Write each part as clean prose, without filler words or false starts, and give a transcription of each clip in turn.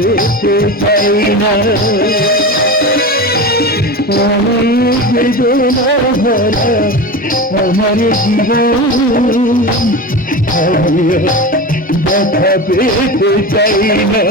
পেতে চাই না, বেদনা ভরা আমার জীবন, ব্যথা পেতে চাই না।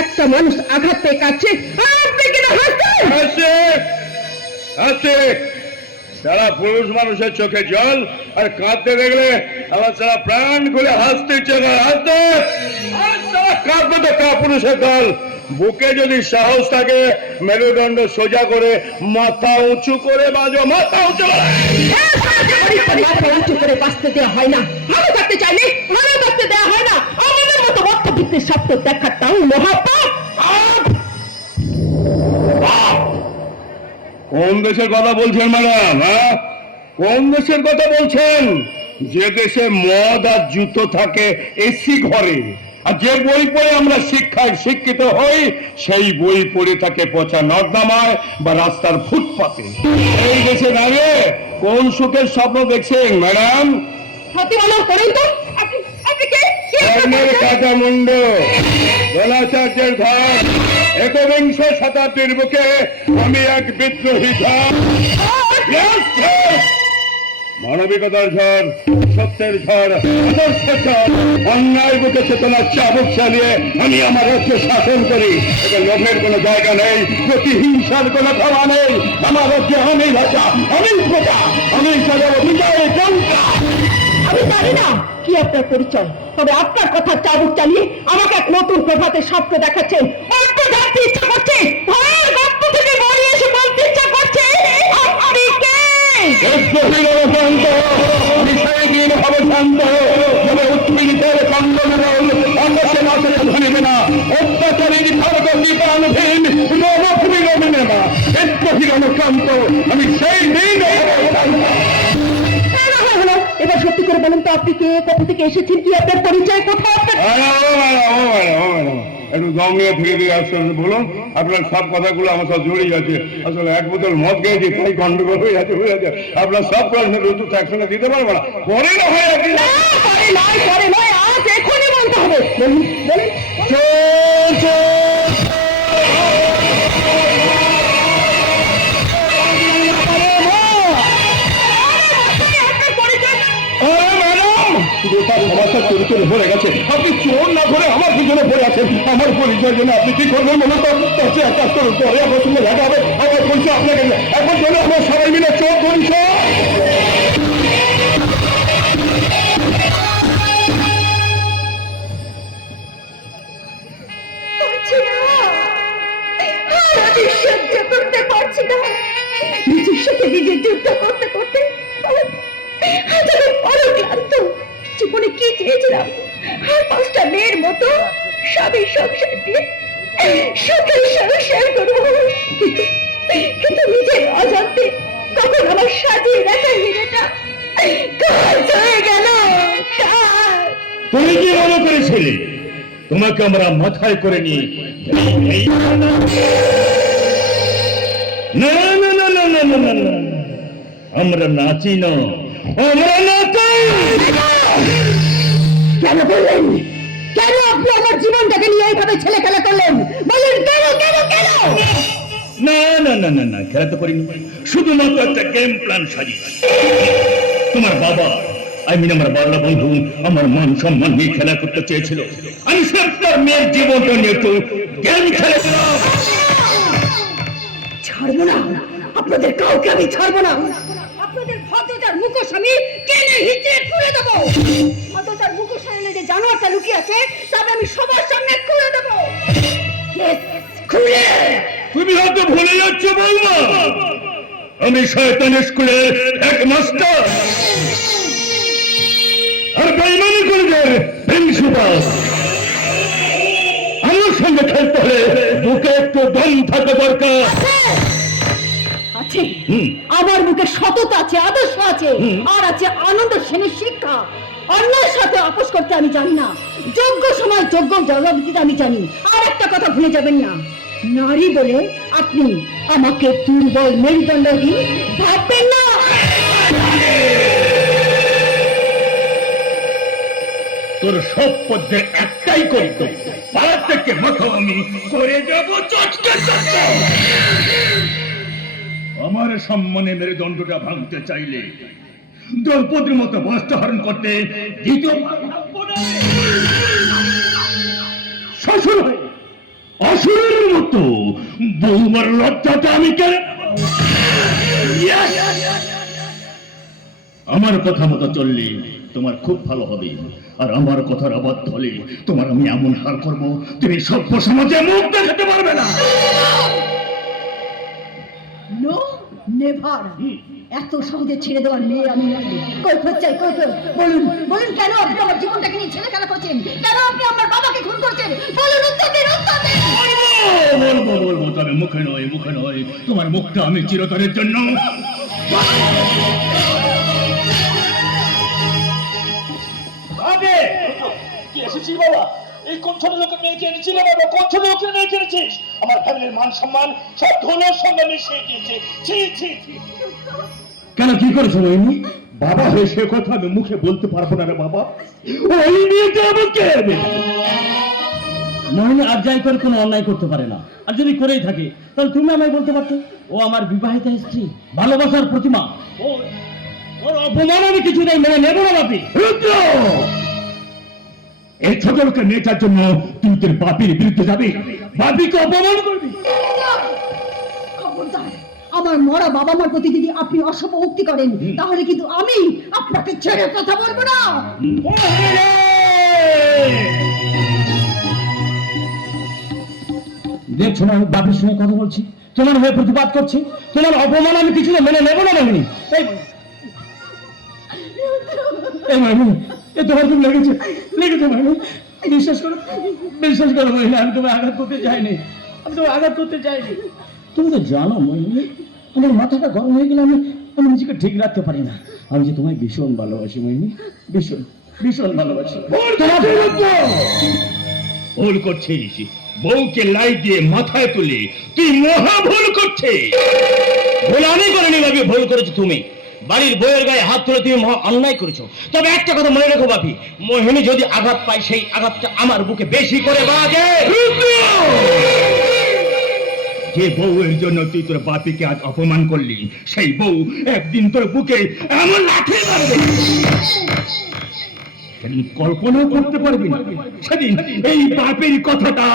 একটা মানুষ আঘাত পেয়ে কাছে আপনি কিনা হাসছে। সারা পুরুষ মানুষের চোখে জল আর কাঁদতে দেখলে আমার সারা প্রাণ খুলে হাসতে ইচ্ছে করে। হাসতে কাঁদবে তো কাপুরুষের দল। বুকে যদি সাহস থাকে মেরুদণ্ড সোজা করে মাথা উঁচু করে বাজো, মাথা উঁচু করে বাঁচতে দেওয়া হয় না। ভালো থাকতে চাইলে ভালো থাকতে দেওয়া হয় না। আমাদের মতো মধ্যবিত্তের সত্য দেখাটাও মহাপাপ। কোন দেশের কথা বলছেন ম্যাডাম? হ্যাঁ, কোন দেশের কথা বলছেন? যে দেশে মদ আর জুতো থাকে এসি ঘরে, আর যে বই পড়ে আমরা শিক্ষায় শিক্ষিত হই সেই বই পড়ে থাকে পচা নর্দমায় বা রাস্তার ফুটপাতে। এই দেশে দাঁড়িয়ে কোন সুখের স্বপ্ন দেখছেন ম্যাডাম? কাটামুন্ড দোলাচার্যের ঘর, একবিংশ শতাব্দীর বুকে আমি এক বিদ্রোহী ঝড়, মানবিকতার ঝড়, সত্যের ঝড়, আদর্শ ঝড়, অন্যায় বুকে চেতনার চাবুক চালিয়ে আমি আমার রাজ্যে শাসন করি। এবার লোভের কোনো জায়গা নেই, প্রতিহিংসার কোনো খাওয়া নেই। আমার রাজ্যে আমি রাজা, আমি প্রজা, আমি বিজয় চন্দ্রা। আমি জানি না কি আপনার পরিচয়, তবে আপনার কথা চাবুক চালিয়ে আমাকে এক নতুন প্রভাতের স্বপ্ন দেখাচ্ছেন। জানতে ইচ্ছা করছে, ভয়ের গল্প থেকে বেরিয়ে এসে বলতে ইচ্ছা করছে আপনি কে? আমি সেই দিন হব শান্ত, তবে উৎপীড়িতের কন্দনের অন্যকে নাচে ধরিবে না, অত্যাচারীর ভারত বিপানহীন রবভূমি রবিনে না, বিদ্রোহীর অনুক্রান্ত আমি সেই দিন। এবার সত্যি করে বলুন তো আপনি কে, কোথা থেকে এসেছেন, কি আপনার পরিচয়, কোথাও একটু দম নিয়ে থেকে দিয়ে আসতে বলুন। আপনার সব কথাগুলো আমার সব জড়িয়ে আছে। আসলে এক বোতল মদ খেয়েছি, তাই গন্ডগোল হয়ে আছে, বুঝে আছে। আপনার সব প্রশ্নের উত্তর একসঙ্গে দিতে পারবো না, পরে না হয় আর কি। আজ এখনই বলতে হবে। বলুন বলুন। সমস্যা চরিত্রে ভরে গেছে, আপনি চোর না ধরে আমার পিছনে পড়ে আছেন। আমার পরিচয় জন্য আপনি কি করবেন বলুন তো? এক কাজ করুন, পরে আপনার সঙ্গে দেখা হবে। আমার পরিচয় আপনাকে এখন জন্য আমরা সবাই মিলে চোর ধরিস। সহ্য করতে পারছি না, নিজের সাথে নিজে যুদ্ধ করতে করতে ক্লান্ত। জীবনে কি চেয়েছিলাম? আর 5টা মেয়ের মতো স্বামীর সংসার দিয়ে সুখের সংসার করবো, কিন্তু নিজের অজান্তে কখন আমার সাজিয়ে রাখা হিরেটা কাজ হয়ে গেল। তুমি কি মনে করেছিলে তোমাকে আমরা মাথায় করে নিয়ে? না না না না না না না, আমরা নাচি না, আমরা নাচি। কেন বললেন? কেন আপনি আমার জীবনটাকে নিয়ে এইভাবে ছেলে খেলা করলেন? বলেন কেন কেন কেন? না না না না না, খেলা তো করিনি, শুধুমাত্র একটা গেম প্ল্যান সাজিয়েছি। তোমার বাবা, আমার বাংলা বন্ধু আমার মান সম্মান নিয়ে খেলা করতে চেয়েছিল, আমি সবটার মেয়ের জীবনটা নিয়ে একটু গেম খেলেছিলাম। ছাড়বো না, আপনাদের কাউকে আমি ছাড়বো না। আপনাদের ভদ্রতার মুখোশ আমি টেনে হিচড়ে খুলে দেবো। ভদ্রতার মুখোশ যে জানোয়ারটা লুকিয়ে আছে তবে আমি সবার সামনে খুলে দেবো। খুলে। তুমি হয়তো ভুলে যাচ্ছ বলবো, আমি শয়তান স্কুলের হেডমাস্টার আর বেঈমানি করবে প্রিন্সিপাল। আমার সঙ্গে খেলতে হলে বুকে একটু দম থাকা দরকার। আছে, আমার বুকে সততা আছে, আদর্শ আছে, আর আছে আনন্দ সেনের শিক্ষা। অন্যের সাথে আপোষ করতে আমি জানি না, যোগ্য সময় যোগ্য জবাব দিতে আমি জানি। আর একটা কথা ভুলে যাবেন না, নারী বলে আপনি আমাকে দুর্বল মেরুদণ্ডহীন ভাববেন না। তোর সব পথে একটাই করতো, পাড়া থেকে মাথা আমি করে যাব চটকে চটকে। আমার সম্মানে মেরুদণ্ডটা ভাঙতে চাইলে দ্রৌপদীর মতো বস্ত্র হরণ করতে দ্বিতীয় শ্বশুর হয়ে অসুরের মতো বৌমার লজ্জাটা আমি কেন? আমার কথা মতো চললে তোমার খুব ভালো হবে, আর আমার কথার অবাধ্য হলে তোমার আমি এমন হাল করবো তুমি সভ্য সমাজে মুখ দেখাতে পারবে না। নো নেভার, এত সহজে ছেড়ে দেওয়ার মেয়ে আমি নই। কৈফিয়ত চাই, কৈফিয়ত। বলুন বলুন, কেন আপনি আমার জীবনটাকে নিয়ে ছেলে খেলা করছেন? কেন আপনি আমার বাবাকে খুন করছেন? বলুন, উত্তর দিন, উত্তর দিন। বলবো বলবো, তবে মুখে নয়, মুখে নয়। তোমার মুখটা আমি চিরতরের জন্য এসেছিস বাবা? এই কোন ছোট লোকের মেয়েকে এনেছিল বাবা? কোন ছোট লোকের মেয়েকে এনেছিস? আমার ফ্যামিলির মান সম্মান সব ধুলোর সঙ্গে মিশিয়ে গিয়েছে। ছি ছি ছি। কেন, কি করেছো নয়নি? বাবা হয়ে সে কথা আমি মুখে বলতে পারবো না রে বাবা। ওই মেয়েটা আমাকে মোহিনী আর যাই করে কোনো অন্যায় করতে পারে না, আর যদি করেই থাকে তাহলে তুমি আমায় বলতে পারতো ও আমার বিবাহিত স্ত্রী, ভালোবাসার প্রতিমা। ওর অপমান আমি কিছুতেই মেনে নেব না বাপি। রুদ্র, এই ছোট লোকের মেয়েটার জন্য তুই তোর বাপির বিরুদ্ধে যাবি, বাপিকে অপমান করবি? খবরদার, আমার মরা বাবা মার প্রতি যদি আপনি অসভ্য উক্তি করেন তাহলে কিন্তু আমি আপনাকে ছেড়ে কথা বলবো না। দেখছো না আমি বাপের সঙ্গে কথা বলছি, তোমার হয়ে প্রতিবাদ করছি, তোমার অপমান আমি কিছুতে মেনে নেব না মোহিনী। এই মোহিনী, এ তোমার খুব লেগেছে, লেগেছে মোহিনী। বিশ্বাস করো, বিশ্বাস করো মোহিনী, আমি তোমায় আঘাত করতে চাইনি, আমি তোমায় আঘাত করতে চাইনি। তুমি তো জানো মোহিনী, আমার মাথাটা গরম হয়ে গেলে আমি আমি নিজেকে ঠিক রাখতে পারি না। আমি যে তোমায় ভীষণ ভালোবাসি মোহিনী, ভীষণ ভীষণ ভালোবাসি। ভুল করছিস, বউকে লাই দিয়ে মাথায় তুলে তুই মহা ভুল করছিস। ভুল আমি করিনি বাপি, ভুল করেছো তুমি। বাড়ির বউয়ের গায়ে হাত তুলে তুমি মহা অন্যায় করেছো। তবে একটা কথা মনে রেখো বাপি, মোহিনী যদি আঘাত পায় সেই আঘাতটা আমার বুকে বেশি করে বাজে। যে বউয়ের জন্য তুই তোর বাপিকে আজ অপমান করলি, সেই বউ একদিন তোর বুকে এমন লাঠি মারবে সেদিন কল্পনা করতে পারবি না। সেদিন এই বাপের কথাটা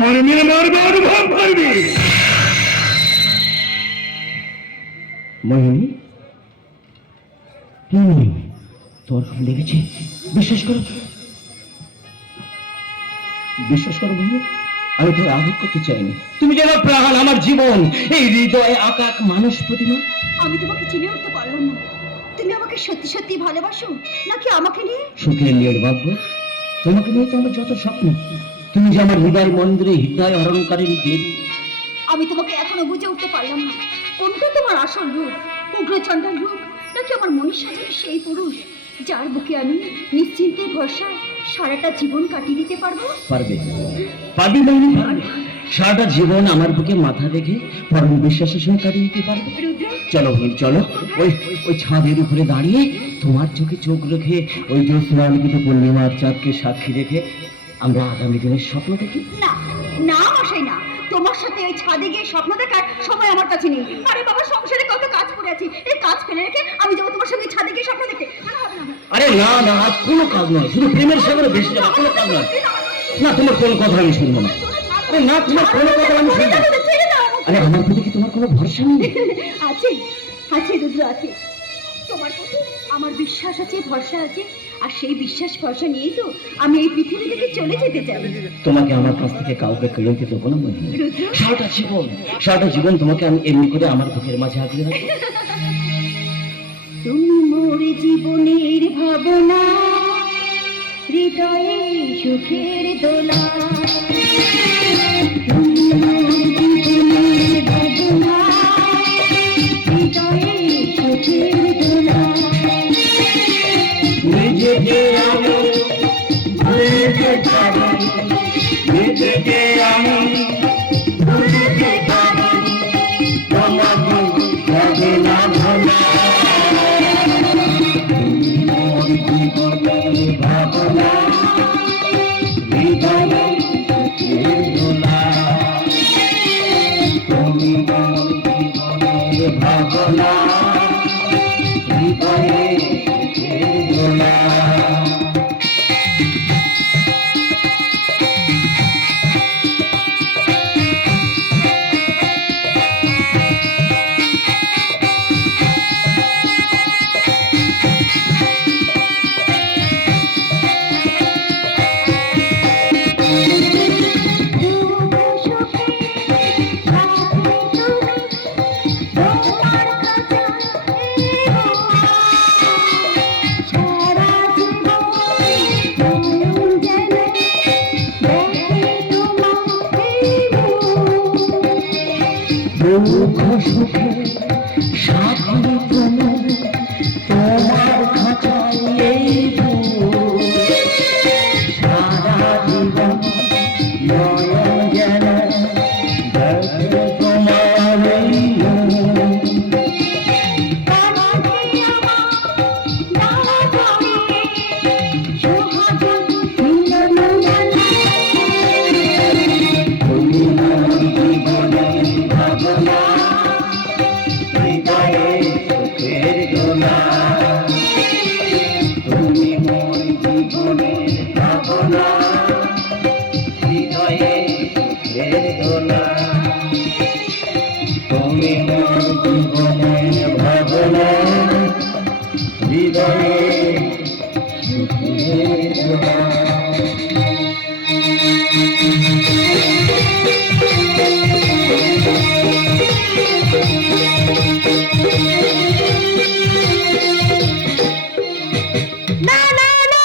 মর্মে মর্মে অনুভব করবি। মোহিনী, তোর খুব লেগেছে, বিশ্বাস করো, বিশ্বাস করো মোহিনী, আমি তোকে আঘাত করতে চাইনি। তুমি যে আমার প্রাণ, আমার জীবন, এই হৃদয়ে আঁকা এক মানুষ প্রতিমা। আমি তোমাকে চিনে উঠতে পারলাম না, তুমি আমাকে সত্যি সত্যি ভালোবাসো নাকি আমাকে নিয়ে? সুখের নির্ভাগ্য, তোমাকে নিয়ে তো আমার যত স্বপ্ন। তুমি যে আমার হৃদয় মন্দিরে হৃদয় হরণকারী দেবী। আমি তোমাকে এখনো বুঝে উঠতে পারলাম না, কোনটা তোমার আসল রূপ, উগ্রচণ্ডার রূপ নাকি আমার মনের সাজানো সেই পুরুষ যার বুকে আমি নিশ্চিন্তে ভরসায় সারাটা জীবন কাটিয়ে দিতে পারবো? পারবে, পারবি মোহিনী, পারবে। সারাটা জীবন আমার বুকে মাথা রেখে পরম বিশ্বাসের সঙ্গে কাটিয়ে দিতে পারবে। রুদ্র, চলো মোহিনী, চলো। ওই ওই ছাদের উপরে দাঁড়িয়ে তোমার চোখে চোখ রেখে ওই জ্যোৎস্নালিখিত পূর্ণিমার চাঁদকে সাক্ষী রেখে আমরা আগামী দিনের স্বপ্ন দেখি। না না মশাই, না, তোমার সাথে ওই ছাদে গিয়ে স্বপ্ন দেখার সময় আমার কাছে নেই। আরে বাবা, সংসারে কত কাজ পড়ে আছে, এই কাজ ফেলে রেখে আমি যাবো তোমার সঙ্গে ছাদে গিয়ে স্বপ্ন দেখতে? না, হবে না। আরে না না, আজ কোনো কাজ নয়, শুধু প্রেমের সাগরে ভেসে যাওয়া, কোনো কাজ নয়। না, তোমার কোনো কথা আমি শুনবো না। আরে না, তোমার কোনো কথা আমি শুনবো না। আরে আমার প্রতি কি তোমার কোনো ভরসা নেই? আছে আছে রুদ্র, আছে। তোমার প্রতি আমার বিশ্বাস আছে, ভরসা আছে, আর সেই বিশ্বাস ভরসা নিয়েই তো আমি এই পৃথিবী থেকে চলে যেতে চাই। তোমাকে আমার কাছ থেকে কাউকে কেড়ে নিতে দেবো না মোহিনী। রুদ্র, সারাটা জীবন তোমাকে আমি এমনি করে আমার বুকের মাঝে আগলে রাখবো। তুমি মোর জীবনের ভাবনা, হৃদয়ে সুখের দোলা। তুমি মোর জীবনের ভাবনা, নিজেকে আমি ভুলতে পারি, নিজেকে আমি ভুলতে পারি, তোমাকে যাবে না ভোলা। মোর জীবনের ভাবনা, হৃদয়ে সুখের দোলা। তুমি মোর জীবনের ভাবনা, হৃদয়ে সুখের দোলা। দুঃখ সুখে সাথী তুমি তোমার খাঁচায় এই বুক। সারা জীবন নয়ন যেন দেখে তোমার এই মুখ। তুমি মোর জীবনের ভাবনা, হৃদয়ে সুখের দোলা। তুমি মোর জীবনের ভাবনা, হৃদয়ে সুখের দোলা। তুমি মোর জীবনের ভাবনা, হৃদয়ে সুখের দোলা। না না না,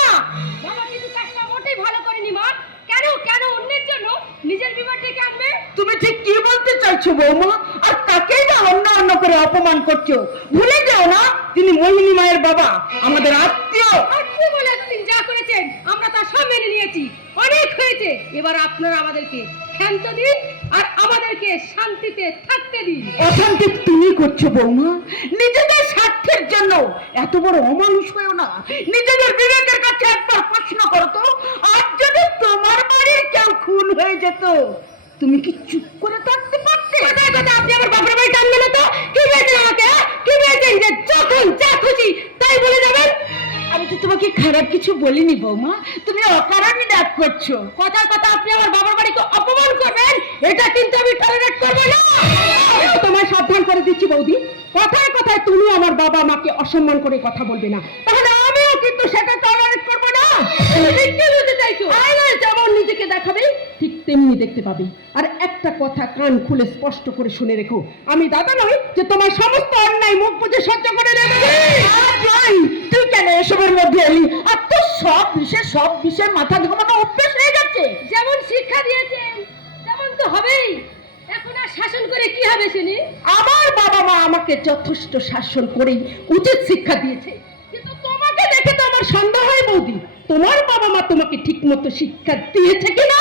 বাবা কিন্তু কাজটা মোটেই ভালো করেনি মা। কেন কেন অন্যের জন্য নিজের বিবাহ ডেকে আনবে? তুমি ঠিক কি বলতে চাইছো বৌমা? আর তাকেই না অন্য অন্য করে অপমান করছো। ভুলে যাও না তিনি মোহিনী মায়ের বাবা, আমাদের আত্মীয়। আত্মীয় বলে এতদিন যা করেছেন আমরা তা সব মেনে নিয়েছি, অনেক হয়েছে। এবার আপনারা আমাদেরকে ক্ষান্ত দিন আর আমাদেরকে শান্তিতে থাকতে দিন। অশান্তি তুমি করছো বৌমা, নিজেদের স্বার্থের জন্য এত বড় অমানুষ হয়েও না। নিজেদের বিবেকের কাছে একবার প্রশ্ন করো তো, আজ যদি তোমার বাড়ির কেউ খুন হয়ে যেত, তুমি কি চুপ করে থাকতে পারতে? কোথায় কোথায় আপনি আমার বাবার বাড়ি টানবেন না তো? কি বলছেন আমাকে? কি বলছেন যে যখন যা খুশি তাই বলে যাবেন? আমি তো তোমাকে খারাপ কিছু বলিনি বৌমা, তুমি অকারণে রাগ করছো। কথার কথা আপনি আমার বাবার বাড়িকে অপমান করবেন, এটা কিন্তু আমি টলারেট করব না। আমিও তোমায় সাবধান করে দিচ্ছি বৌদি, কথায় কথায় তুমি আমার বাবা মাকে অসম্মান করে কথা বলবে না, তাহলে আমিও কিন্তু সেটা টলারেট করব না। ঠিক কি বুঝতে চাইছো? আয়নায় যেমন নিজেকে দেখাবে ঠিক তেমনি দেখতে পাবে। আর একটা কথা কান খুলে স্পষ্ট করে শুনে রেখো, আমি দাদা নই যে তোমার সমস্ত অন্যায় মুখ বুজে সহ্য করে নেবে। তুই কেন এসবের মধ্যে এলি? আর তো সব বিষয়ে মাথা ঘামানো অভ্যেস হয়ে যাচ্ছে। যেমন শিক্ষা দিয়েছেন তেমন তো হবেই। এখন আর শাসন করে কি হবে শুনি? আমার বাবা মা আমাকে যথেষ্ট শাসন করেই উচিত শিক্ষা দিয়েছে, কিন্তু তোমাকে দেখে তো আমার সন্দেহ হয় বৌদি, তোমার বাবা মা তোমাকে ঠিক মতো শিক্ষা দিয়েছে কিনা।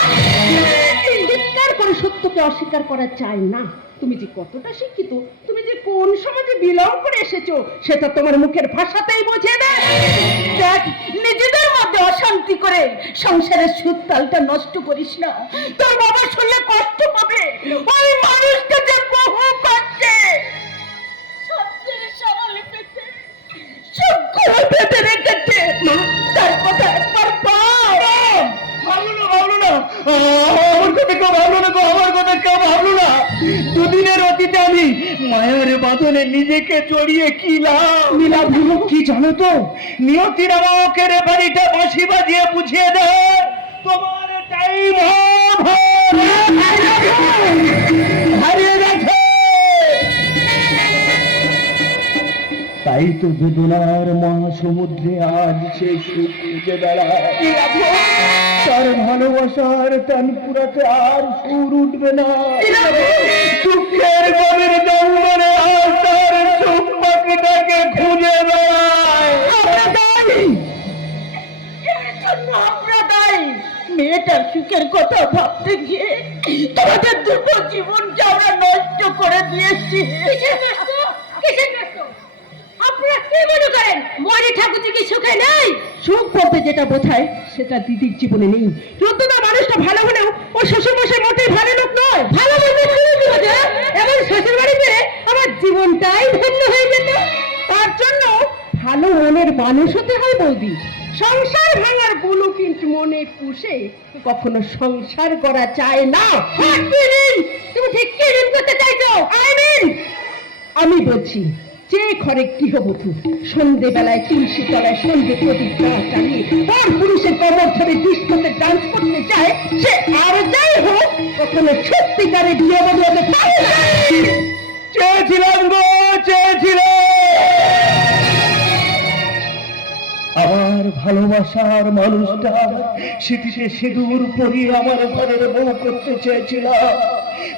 চিৎকার করে সত্যকে অস্বীকার করা চায় না। তুমি যে কতটা শিক্ষিত, তুমি যে কোন সমাজে বিলং করে এসেছো, সেটা তোমার মুখের ভাষাতেই বোঝে না। দেখ, নিজেদের মধ্যে অশান্তি করে সংসারের সুদ তালটা নষ্ট করিস না। তোর বাবা শুনলে কষ্ট পাবে। ওই মানুষটা যে বহু করছে, সত্যের সরল পেতে সূক্ষ্ম পেতে রেখেছে। মা, তার কথা একবার পাও। ভাবলো না আমার কথা কেউ ভাবলো না গো, আমার কথা কেউ ভাবলো না। দুদিনের অতীতে আমি মায়ের বাঁধনে নিজেকে জড়িয়ে কি লাভ কি জানো তো? নিয়তির আমাকে রেফারিটা বাঁশি বাজিয়ে বুঝিয়ে দেয় তোমার টাইম হারিয়ে গেছে। তাই তো বেদনার মহাসমুদ্রে আজ সে সুখ খুঁজে বেড়ায়। তার ভালোবাসার টান পুরাতে আর সুর উঠবে না। দুঃখের গভীর জঙ্গলে আজ তার সুখ পাখিটাকে খুঁজে বেড়ায়। মেয়েটার সুখের কথা ভাবতে গিয়ে তোমাদের দুটো জীবনকে আমরা নষ্ট করে দিয়েছি। আপনারা কি মনে করেন মরি ঠাকুর কি সুখে নেই? সুখ বলতে যেটা বোঝায় সেটা দিদির জীবনে নেই। যতটা মানুষটা ভালো হলেও ও শ্বশুর মশাই মোটেই ভালো লোক নয়। ভালো বলতে কি বোঝা? এমন শ্বশুর বাড়িতে আমার জীবনটাই ধন্য হয়ে যেত। তার জন্য ভালো মনের মানুষ হতে হয় বৌদি। সংসার ভাঙার বুলু কিন্তু মনে পুষে কখনো সংসার করা চায় না। তুমি ঠিক কি ঋণ করতে চাইছো? আমি বলছি যে ঘরে গৃহবধূ সন্ধ্যেবেলায় তুলসী তলায় সন্ধ্যে প্রদীপ না চালিয়ে তার পুরুষের কমর ধরে ডিস্কোতে ডান্স করতে চায়, সে আর যাই হোক কখনো সত্যিকারে গৃহবধূ হতে পারে না। চেয়েছিলাম গো, চেয়েছিলাম আমার ভালোবাসার মানুষটা স্মৃতিতে সিঁদুর পরিয়ে আমার ঘরের বউ করতে চেয়েছিলাম।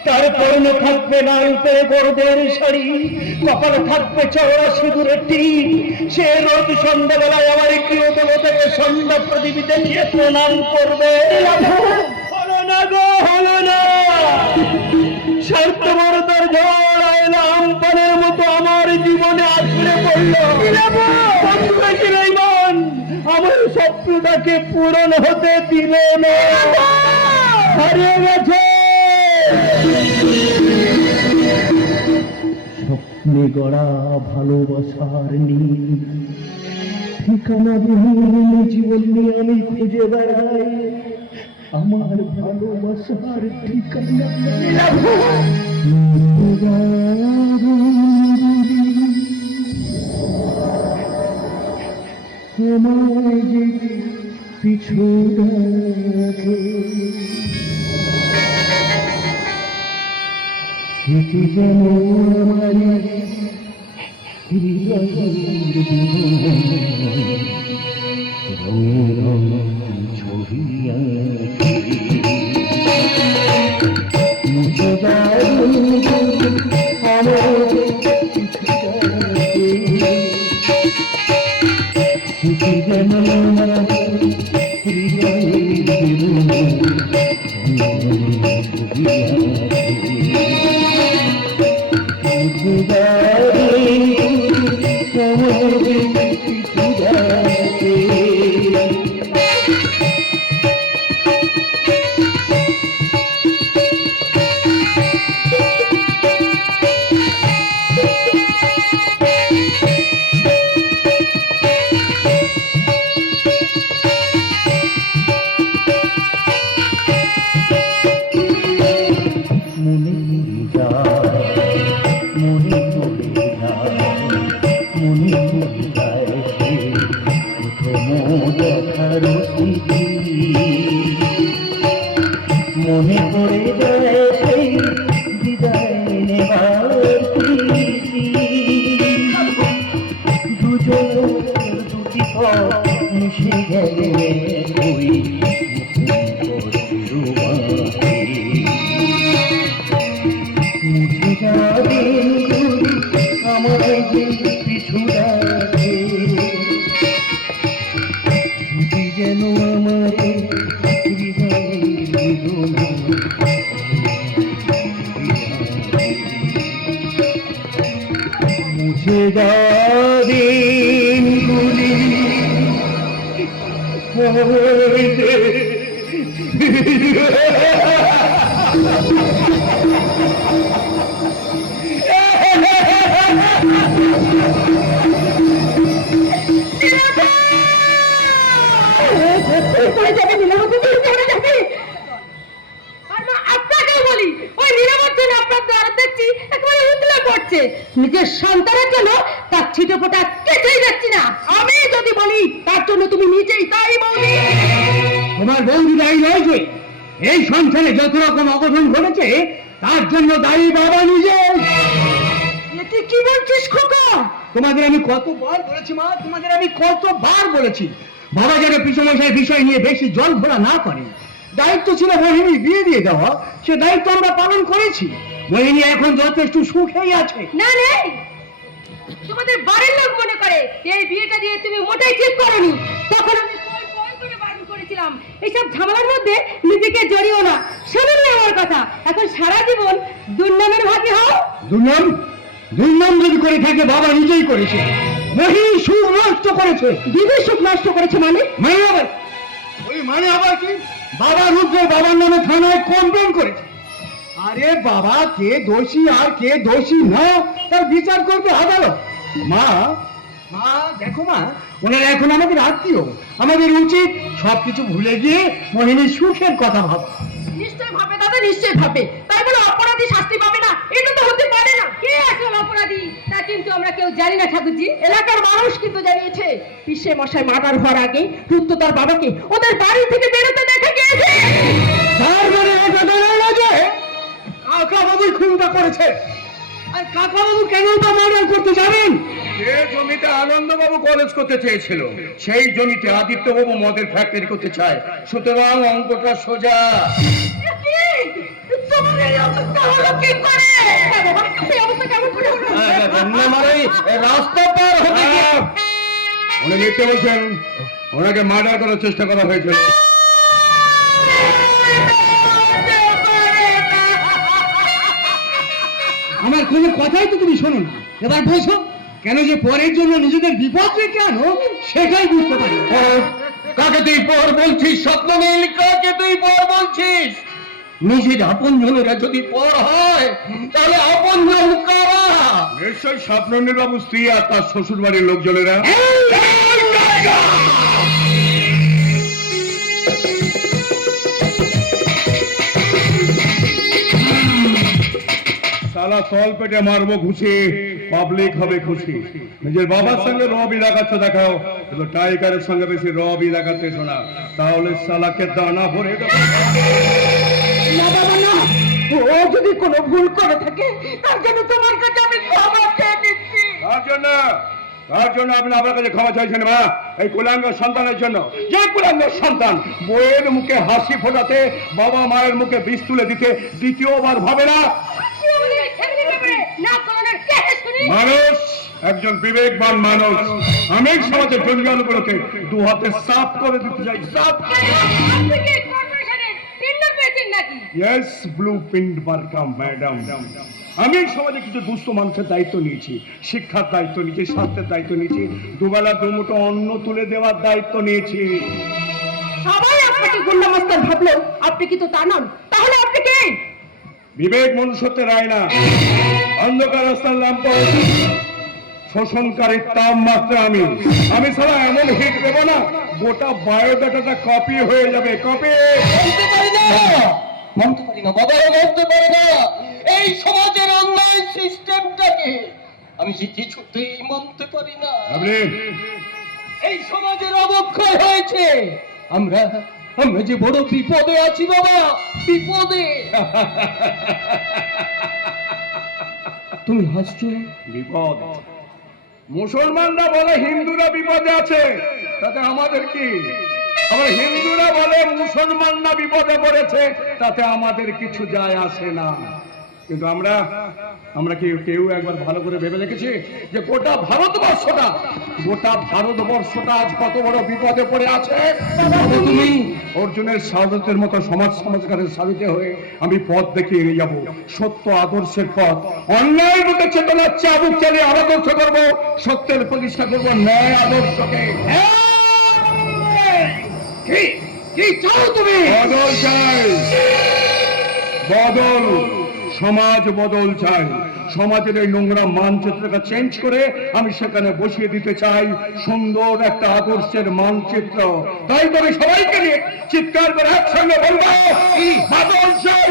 তার পরনে থাকবে নাইতে গরদের শাড়ি, কপালে থাকবে চওড়া সিঁদুরের টিপ। সে রোজ সন্ধ্যাবেলায় আমার গৃহদেবতাকে সন্ধ্যা প্রদীপিতে নিয়ে প্রণাম করবে। হলো না গো, হলো না। স্বার্থপরতার ঝড় আয়লা আমপানের মতো আমার জীবনে আছড়ে পড়লো। আমার স্বপ্নটাকে পূরণ হতে দিল না, হারিয়ে গেছে। স্বপ্নে গড়া ভালোবাসার নীল ঠিকানা বিহীন জীবন নিয়ে আমি খুঁজে বেড়াই আমার ভালোবাসার ঠিকানা। আমায় যে পিছু ডাকে স্মৃতি যেন আমার রঙে রঙে ছবি আঁকে মুছে যায় আমার স্মৃতি যেন আমার মনে পড়ে যায় সেই বিদায় নেবার দুজন দুটি পথ মিশে গেলে ওই মুছে যাবে আমার যে পিছু ডাকে স্মৃতি যেন আমার মুছে দিনগুলি নিজের সন্তানের জন্য তার ছিটে ফোটা কিছুই দেখছি না। আমি যদি বলি তার জন্য তুমি নিজেই তাই বলি। তোমার বৌদি দায়ী নয় যে এই সংসারে যত রকম অঘটন ঘটেছে তার জন্য দায়ী বাবা নিজে। তুই কি বলছিস খোকা? তোমাদের আমি কতবার বলেছি মা, তোমাদের আমি কতবার বলেছি বাবা যেন পিসমশাই বিষয় নিয়ে বেশি জল ঘোলা না করে। দায়িত্ব ছিল মোহিনী বিয়ে দিয়ে দেওয়া, সে দায়িত্ব আমরা পালন করেছি। মোহিনী এখন যথেষ্ট সুখেই আছে। না নেই, তোমাদের বাড়ির লোক মনে করে এই বিয়েটা দিয়ে তুমি মোটেই ঠিক করনি। তখন আমি কই কই করে বারণ করেছিলাম এইসব ঝামেলার মধ্যে নিজেকে জড়িও না। শোনেন না আমার কথা, এখন সারা জীবন দুর্নামের ভাগী হও। দুর্নাম? দুর্নাম যদি করে থাকে বাবা নিজেই করেছে। মোহিনী সুখ নষ্ট করেছে। দিদির সুখ নষ্ট করেছে মানে? মানে আবার ওই মানে আবার কি? বাবা রুদ্র বাবার নামে থানায় কমপ্লেন করেছে। আরে বাবা, কে দোষী আর কে দোষী না তার বিচার করবে আদালত। মা মা দেখো মা, ওনারা এখন আমাদের আত্মীয়। আমাদের উচিত সবকিছু ভুলে গিয়ে মোহিনীর সুখের কথা ভাবা। নিশ্চয় ভাবে দাদা, নিশ্চয় ভাবে। তাই বলে অপরাধী শাস্তি পাবে না, এটা তো হতে পারে না। কে আসল অপরাধী তা কিন্তু আমরা কেউ জানি না ঠাকুরজি। এলাকার মানুষ কিন্তু জানিয়েছে পিসে মশাই মার্ডার হওয়ার আগে রুদ্র তার বাবাকে ওদের বাড়ি থেকে বেরোতে দেখা গিয়েছে। তার মানে এটা দাঁড়ায় না যে কাকা বাবুই খুনটা করেছে। আর কাকা বাবু কেন তা মার্ডার করতে জানেন? যে জমিতে আনন্দবাবু কলেজ করতে চেয়েছিল সেই জমিতে আদিত্যবাবু মদের ফ্যাক্টরি করতে চায়। সুতরাং অঙ্কটা সোজা। তোমার এই অবস্থা হলো কি করে? বাবা, এই অবস্থা কেমন করে হলো? রাস্তা পার হতে গিয়ে উনি মিথ্যে বলছেন। ওনাকে মার্ডার করার চেষ্টা করা হয়েছিল। আমার কোনো কথাই তো তুমি শোনো না। এবার বলছো কেন যে পরের জন্য নিজেদের বিপদ রেখে আনো, সেটাই বুঝতে পারি। কাকে তুই পর বলছিস স্বপ্ন নীল? কাকে তুই পর বলছিস? নিজের আপন জনেরা যদি পর হয় তাহলে আপন জন কারা? নিশ্চয় স্বপ্ননীল বাবু স্ত্রী আর তার শ্বশুর বাড়ির লোকজনেরা। সালা তল পেটে মারবো ঘুষি, পাবলিক হবে খুশি। নিজের বাবার সঙ্গে রবি দেখাচ্ছ দেখাও, কিন্তু টাইগারের সঙ্গে বেশি রবি দেখাচ্ছে শোনা, তাহলে সালাকে দানা ভরে দেবো। না বাবা না, ও যদি কোনো ভুল করে থাকে তার জন্য তোমার কাছে আমি ক্ষমা চেয়ে নিচ্ছি। তার জন্য আপনি আপনার কাছে ক্ষমা চাইছেন মা? এই কুলাঙ্গ সন্তানের জন্য। যে কুলাঙ্গ সন্তান বইয়ের মুখে হাসি ফোটাতে বাবা মায়ের মুখে বিষ তুলে দিতে দ্বিতীয়বার ভাবে না। মানুষ একজন বিবেকবান মানুষ। আমি সমাজের জঞ্জালগুলোকে দু হাতে সাফ করে দিতে চাই। সাফ। Yes, blue print Markram madam. আমি সমাজে কিছু দুস্থ মানুষের দায়িত্ব নিয়েছি, শিক্ষার দায়িত্ব নিয়েছি, স্বাস্থ্যের দায়িত্ব নিয়েছি, দুবেলা দুমুঠো অন্ন তুলে দেওয়ার দায়িত্ব নিয়েছি। সবাই আপনাকে গুন্ডা মাস্টার ভাবলো, আপনি কিন্তু তা নন। তাহলে আপনি কে? বিবেক মনুষ্যত্বের আয়না, অন্ধকার রাস্তার ল্যাম্পোস্ট, শোষণকারীর তাপমাত্রা। আমি সারা এমন হিট দেবো না গোটা বায়োডাটাটা কপি হয়ে যাবে। কপি মানতে পারি না বাবা, মানতে পারি না। এই সমাজের অন্যায় সিস্টেমটাকে আমি যে কিছুতেই মানতে পারি না। এই সমাজের অবক্ষয় হয়েছে। আমরা যে বড় বিপদে আছি বাবা, বিপদে। তুমি হাসছো? বিপদ? মুসলমানরা বলে হিন্দুরা বিপদে আছে, তাতে আমাদের কি? আবার হিন্দুরা বলে মুসলমানরা বিপদে পড়েছে, তাতে আমাদের কিছু যায় আসে না। কিন্তু আমরা কি কেউ একবার ভালো করে ভেবে দেখেছি যে গোটা ভারতবর্ষটা আজ কত বড় বিপদে পড়ে আছে? তুমি অর্জুনের সারথের মতো সমাজ সংস্কারের সাবিতে হয়ে আমি পথ দেখিয়ে নিয়ে যাবো, সত্য আদর্শের পথ। অন্যায়ের মধ্যে চেতনার চাবুক চালিয়ে আদর্শ করবো, সত্যের প্রতিষ্ঠা করবো, ন্যায় আদর্শকে। কি চাও তুমি? বদল চাই, বদল। সমাজ বদল চাই। সমাজের এই নোংরা মানচিত্রটা চেঞ্জ করে আমি সেখানে বসিয়ে দিতে চাই সুন্দর একটা আদর্শের মানচিত্র। তাই তো আমি সবাইকে নিয়ে চিৎকার করে একসঙ্গে বলবো, বদল চাই,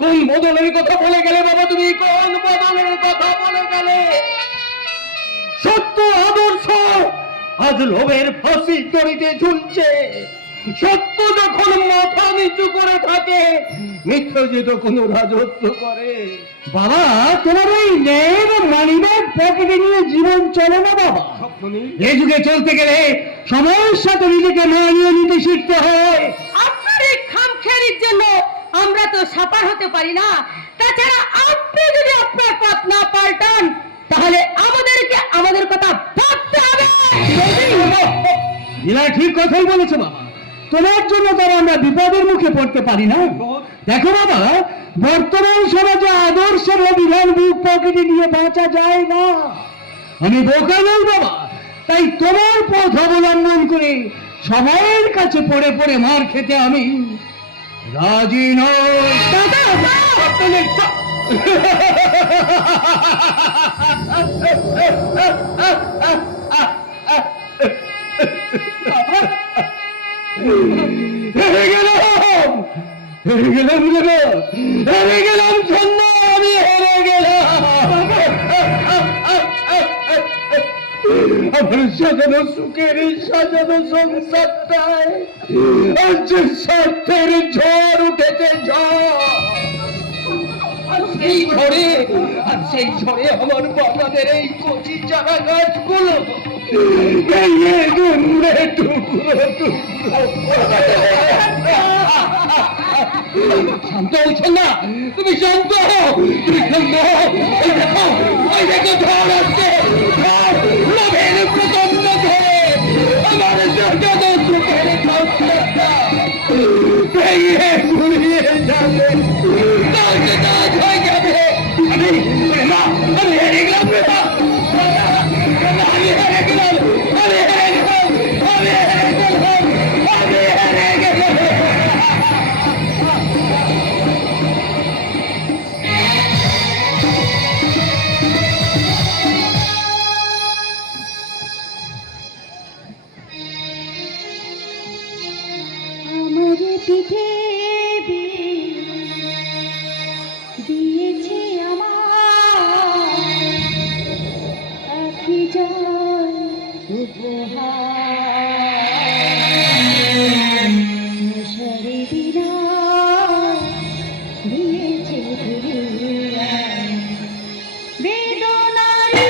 কোন বদলের কথা বলে গেলে বাবা তুমি? কোন বদলের কথা বলে গেলে? সত্য আদর্শ আজ লোভের ফাঁসি দড়িতে ঝুলছে। সত্য যখন মাথা নিচু করে থাকে, মিথ্যা যে তখন রাজত্ব করে। বাবা, তোমার ওই নেই মানিব্যাগ পকেটে নিয়ে জীবন চলে না বাবা। এই যুগে চলতে গেলে সময়ের সাথে নিজেকে মানিয়ে নিতে শিখতে হয়। আপনার এই খামখেয়ালির জন্য আমরা তো সাপার হতে পারি না। তাছাড়া আপনি যদি আপনার পথ না পাল্টান, তাহলে আমাদেরকে আমাদের কথা ভাবতে হবে। লীলা ঠিক কথাই বলেছে বাবা, তোমার জন্য তো আমরা বিপদের মুখে পড়তে পারি না। দেখো বাবা, বর্তমান সমাজে আদর্শের অভিধান বুক পকেটে নিয়ে বাঁচা যায় না। আমি বোকা নই বাবা, তাই তোমার পথ অবলম্বন করে সময়ের কাছে পড়ে পড়ে মার খেতে আমি রাজি নই। হেরে গেলাম, হেরে গেলাম, হেরে গেলাম সন্ধ্যা, আমি হেরে গেলাম। আমার সাজানো সুখের সাজানো সংসারটায় আজ যে স্বার্থের ঝড় উঠেছে, ঝড়। আর সেই ঝড়ে আমার বাগানের এই কচি চারা গাছগুলো ভেঙে গুমড়ে টুকরো টুকরো। শান্ত হচ্ছেন না, তুমি শান্ত হও, তুমি শান্ত হও। এই দেখো, ওই দেখো ঝড় আসছে, ঝড়, লোভের প্রচন্ড ঝড়ে আমার সাজানো সুখের সংসারটা ভেঙে গুড়িয়ে যাবে, কাজ হয়ে যাবে। আমি হেরে গেলাম রে মা, আমি হেরে গেলাম, আমি হেরে গেলাম, আমি হেরে গেলাম, আমি হেরে গেলাম। আমার পিঠে দিয়েছে আমার আখি জল উপহার, মশারি বিনা দিয়েছে ধুলিয়া, বেদনারি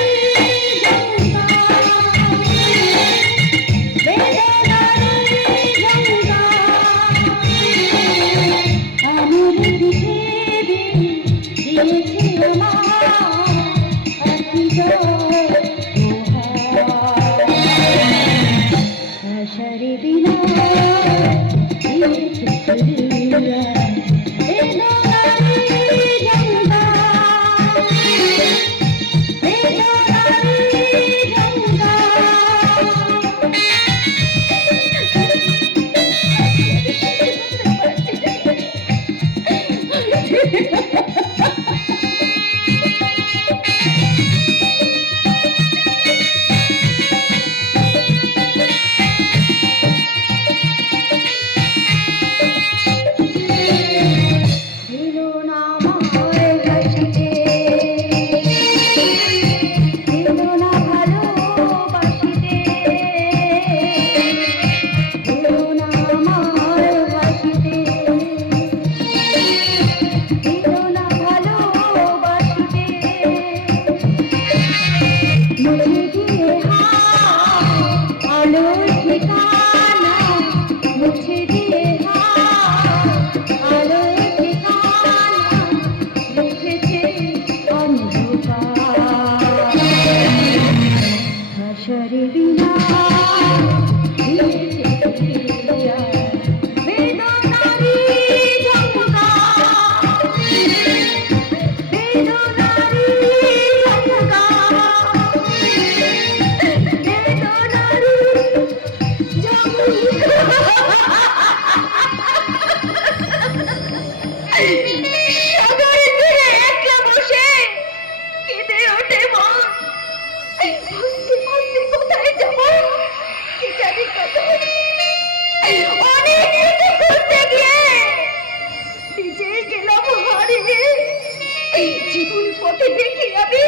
জীবন পথে দেখি আমি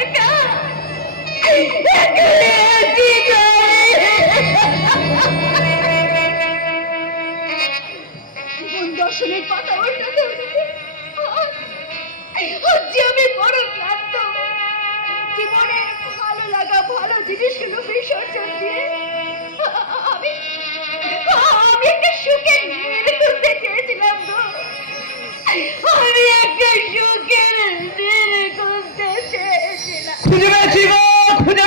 একা একা মাথা উল্টাতে উল্টাতে আজ যে আমি বড় ক্লান্ত, জীবনে ভালো লাগা ভালো জিনিসগুলো বিসর্জন দিয়ে আমি আমি একটা সুখের নীল খুঁজতে চেয়েছিলাম গো। আমি একটা সুখের নীল খুঁজতে চেয়েছিলাম। খুঁজে পেয়েছি গো, খুঁজে